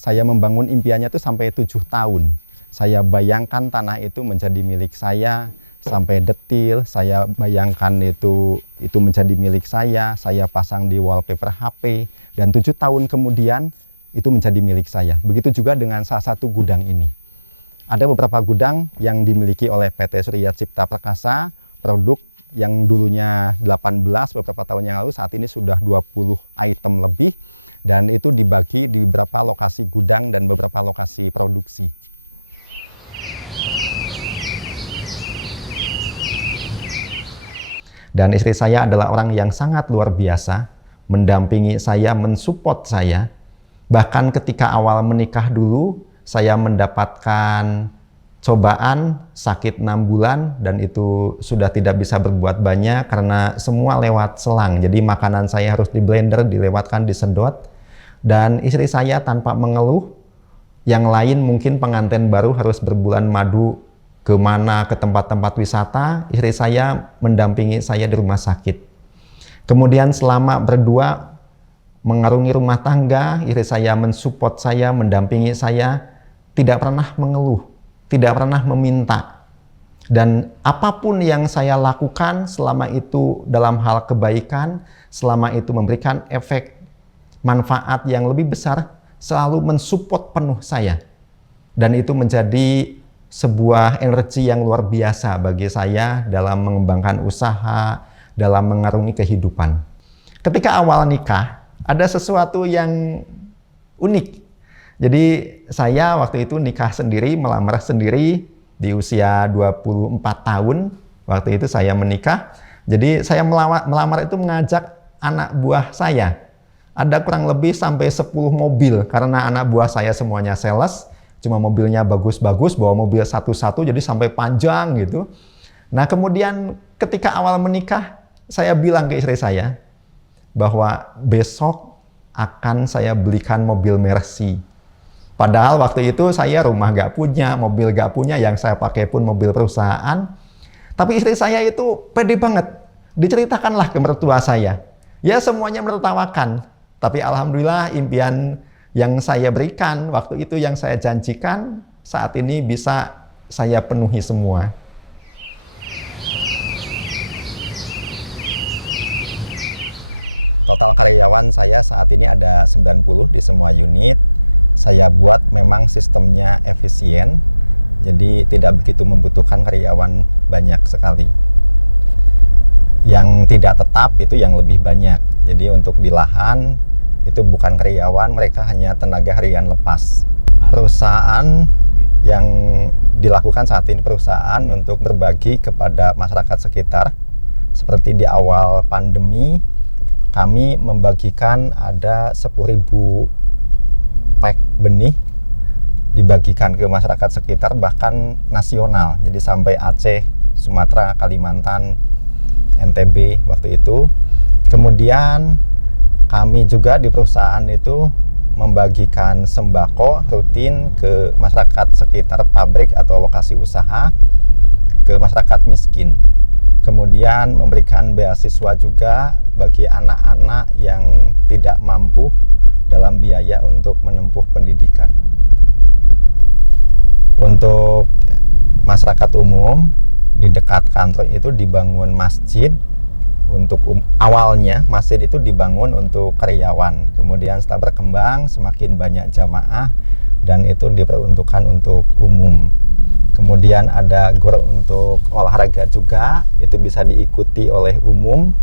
Saya membangun impiannya itu sampai 7 tahun. Saya bayangkan tanah itu menjadi milik saya sampai detil. Saya bayangkan itu menjadi milik saya pasang di wallpaper HP, dan 7 tahun kemudian itu menjadi milik saya. Begitu juga dengan salah satu gudang ini. Ada beberapa gudang yang dimiliki oleh PT Surya Cipta Perkasa, produk yang dulunya 18 beberapa tahun yang lalu, saat ini sudah 20 item lebih, dan itu dibagi di beberapa lokasi gudang dan beberapa lokasi produksi. Dan istri saya adalah orang yang sangat luar biasa, mendampingi saya, mensupport saya. Bahkan ketika awal menikah dulu, saya mendapatkan cobaan sakit 6 bulan, dan itu sudah tidak bisa berbuat banyak karena semua lewat selang. Jadi makanan saya harus di blender, dilewatkan, disedot. Dan istri saya tanpa mengeluh, yang lain mungkin pengantin baru harus berbulan madu ke tempat-tempat wisata, istri saya mendampingi saya di rumah sakit. Kemudian selama berdua mengarungi rumah tangga, istri saya mensupport saya, mendampingi saya, tidak pernah mengeluh, tidak pernah meminta. Dan apapun yang saya lakukan selama itu dalam hal kebaikan, selama itu memberikan efek manfaat yang lebih besar, selalu mensupport penuh saya. Dan itu menjadi sebuah energi yang luar biasa bagi saya dalam mengembangkan usaha, dalam mengarungi kehidupan. Ketika awal nikah, ada sesuatu yang unik. Jadi saya waktu itu nikah sendiri, melamar sendiri di usia 24 tahun. Waktu itu saya menikah. Jadi saya melamar itu mengajak anak buah saya. Ada kurang lebih sampai 10 mobil, karena anak buah saya semuanya sales. Cuma mobilnya bagus-bagus, bawa mobil satu-satu, jadi sampai panjang gitu. Nah kemudian ketika awal menikah, saya bilang ke istri saya bahwa besok akan saya belikan mobil Mercy. Padahal waktu itu saya rumah gak punya, mobil gak punya, yang saya pakai pun mobil perusahaan. Tapi istri saya itu pede banget. Diceritakanlah ke mertua saya. Ya semuanya menertawakan. Tapi alhamdulillah impian yang saya berikan waktu itu, yang saya janjikan, saat ini bisa saya penuhi semua. Total karyawan saya saat ini ada 90 di semua unit. Saya buat memang sistemnya efisien, jadi tidak begitu membutuhkan karyawan banyak sekali. Yang tidak tetap itu yang lebih banyak. Jadi untuk di lahan itu bukan karyawan, mereka hanya tenaga harian lepas. Perusahaan yang dilakukan saat ini perusahaan untuk berbagi kepada masyarakat sekitar. Seperti di awal pandemi, kami membagikan ada 10.000 pack benih dibagikan ke masyarakat sekitar, bahkan nasional. Jadi sampai Aceh, Sumatera, Kalimantan, NTB waktu itu. Kemudian kami juga di perusahaan itu membagikan sembako rutin ke masyarakat sekitar pabrik atau lokasi usaha, ke masyarakat miskin. Kemudian memberikan beasiswa juga bagi anak-anak yang tidak mampu dalam biaya untuk menempuh pendidikan. Untuk masyarakat umum, di dekat kantor itu dibangun masjid. Untuk awalnya masjid itu dibangun untuk karyawan, kemudian setelah berkembang semakin banyak jamaah dan itu diperuntukkan untuk umum. Kemudian ada gor untuk olahraga juga, itu bisa diikuti oleh umum,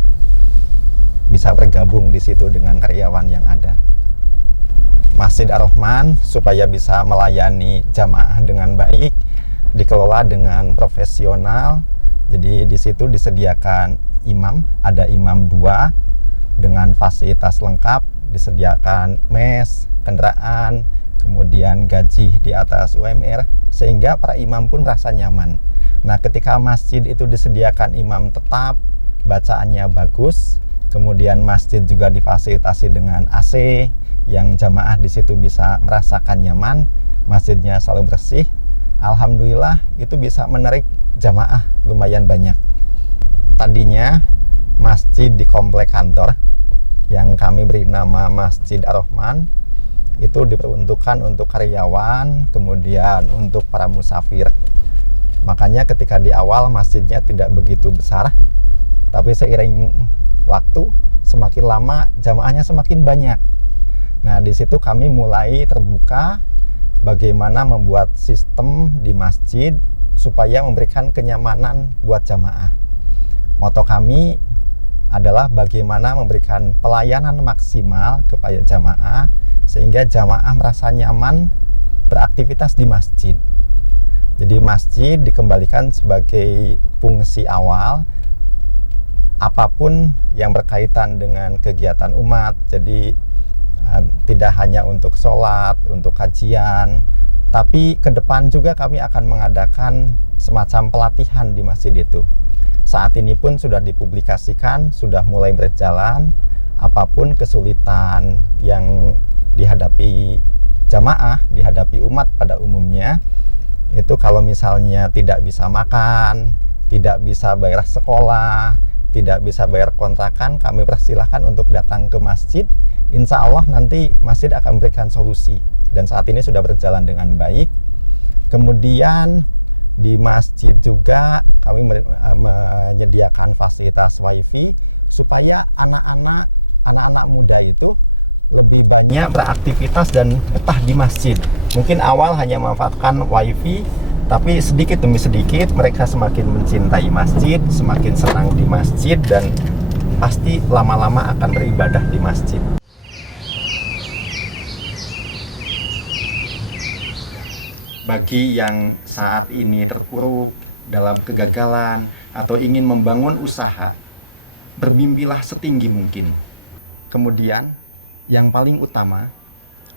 bisa bergabung di situ dengan karyawan yang ada. Masjid Ar-Rahman supaya bisa melayani jamaah dengan baik, dikelola dengan profesional. Jadi di situ disediakan imam, ada imam 2 dengan fasilitas lengkap, disediakan mes, kendaraan, kemudian gaji di atas UMR, sehingga para imam pun merasa nyaman. Nah, ketika masjid itu disediakan imam tetap, bacaannya bagus, kemudian masjid juga difasilitasi dengan AC, yang jamaah di situ bisa merasakan nyaman, masjidnya selalu bersih. Alhamdulillah itu bisa menarik jamaah lumayan banyak. Tadinya masjid di komplek kantor yang kami beri nama Masjid Ar-Rahman itu diperuntukkan untuk karyawan, kemudian untuk para musafir. Makanya ketika di awal masjidnya tidak begitu besar, tapi seiring waktu semakin lama jamaahnya semakin banyak. Nah, di situ kami mulai terbuka bagaimana membuat sistem di masjid supaya memberikan kenyamanan buat jamaah. Moto kami adalah bagaimana memberikan pelayanan maksimal kepada jamaah sehingga jamaah merasa nyaman beraktivitas di masjid. Jadi masjid dikembalikan sebagai fungsi awal apapun yang berkaitan dengan kegiatan umat. Jadi tidak hanya untuk sholat, untuk kajian, tapi ke depan juga kami akan mengadakan semacam pelatihan di masjid itu. Saat ini pun sudah dipublikasikan, sudah mulai berjalan. Apapun kesulitan yang dihadapi jamaah, dihadapi umat pada umumnya, itu kalau misalnya tidak bisa makan, tidak bisa bayar sekolah, tidak bisa bayar kontrakan, kami persilahkan untuk datang ke masjid. Insya Allah nanti masjid akan memberikan solusi, dan saat ini sudah berjalan dengan baik. Kemudian di masjid juga kami menyediakan fasilitas wifi supaya anak-anak muda itu lebih banyak beraktivitas dan betah di masjid. Mungkin awal hanya memanfaatkan wifi, tapi sedikit demi sedikit mereka semakin mencintai masjid, semakin senang di masjid, dan pasti lama-lama akan beribadah di masjid. Bagi yang saat ini terpuruk dalam kegagalan atau ingin membangun usaha, bermimpilah setinggi mungkin. Kemudian yang paling utama,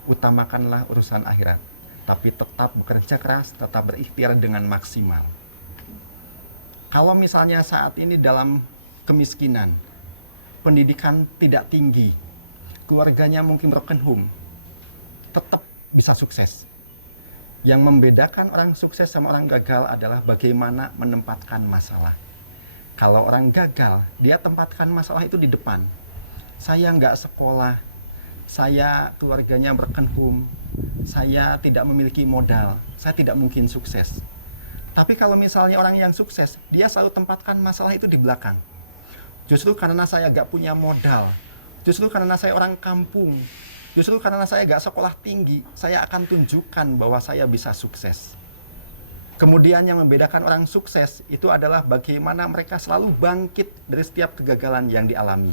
utamakanlah urusan akhirat, tapi tetap bekerja keras, tetap berikhtiar dengan maksimal. Kalau misalnya saat ini dalam kemiskinan, pendidikan tidak tinggi, keluarganya mungkin broken home, tetap bisa sukses. Yang membedakan orang sukses sama orang gagal adalah bagaimana menempatkan masalah. Kalau orang gagal, dia tempatkan masalah itu di depan. Saya nggak sekolah, saya keluarganya broken home, saya tidak memiliki modal, saya tidak mungkin sukses. Tapi kalau misalnya orang yang sukses, dia selalu tempatkan masalah itu di belakang. Justru karena saya nggak punya modal, justru karena saya orang kampung, justru karena saya nggak sekolah tinggi, saya akan tunjukkan bahwa saya bisa sukses. Kemudian yang membedakan orang sukses itu adalah bagaimana mereka selalu bangkit dari setiap kegagalan yang dialami.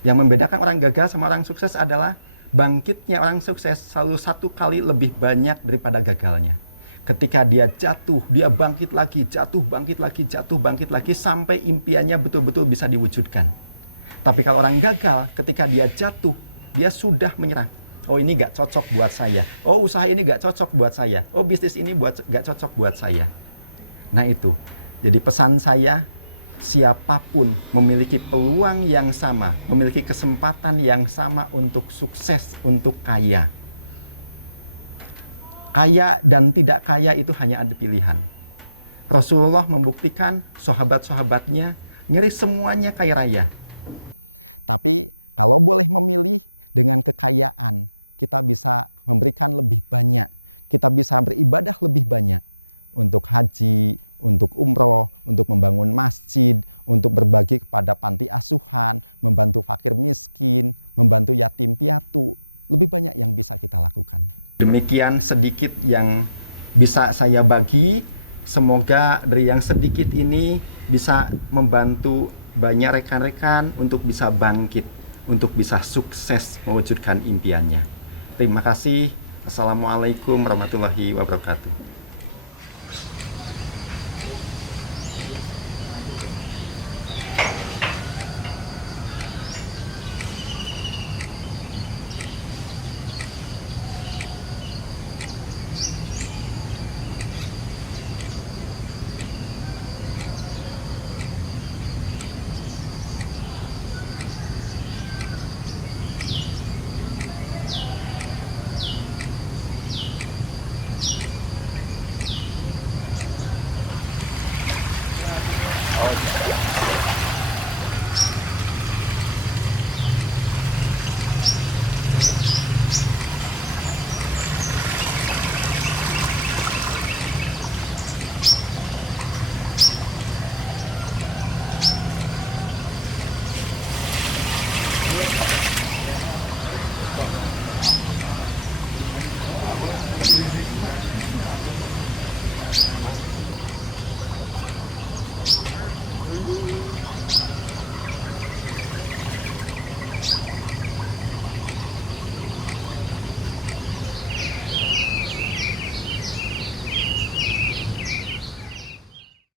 Yang membedakan orang gagal sama orang sukses adalah bangkitnya orang sukses selalu 1 kali lebih banyak daripada gagalnya. Ketika dia jatuh, dia bangkit lagi, jatuh, bangkit lagi, jatuh, bangkit lagi, sampai impiannya betul-betul bisa diwujudkan. Tapi kalau orang gagal, ketika dia jatuh, dia sudah menyerah. Oh, ini gak cocok buat saya. Oh, usaha ini gak cocok buat saya. Oh, bisnis ini gak cocok buat saya. Nah itu, jadi pesan saya, siapapun memiliki peluang yang sama, memiliki kesempatan yang sama untuk sukses, untuk kaya. Kaya dan tidak kaya itu hanya ada pilihan. Rasulullah membuktikan sahabat-sahabatnya nyaris semuanya kaya raya. Tapi kalau boleh memilih, dengan kekayaan kita bisa memberikan lebih banyak, kita bisa beribadah lebih banyak untuk haji, untuk umroh, untuk membangun masjid, untuk berbagi kepada panti asuhan, membantu fakir miskin, membantu yatim piatu. Lebih banyak yang bisa kita lakukan. Demikian sedikit yang bisa saya bagi. Semoga dari yang sedikit ini bisa membantu banyak rekan-rekan untuk bisa bangkit, untuk bisa sukses mewujudkan impiannya. Terima kasih. Assalamualaikum warahmatullahi wabarakatuh.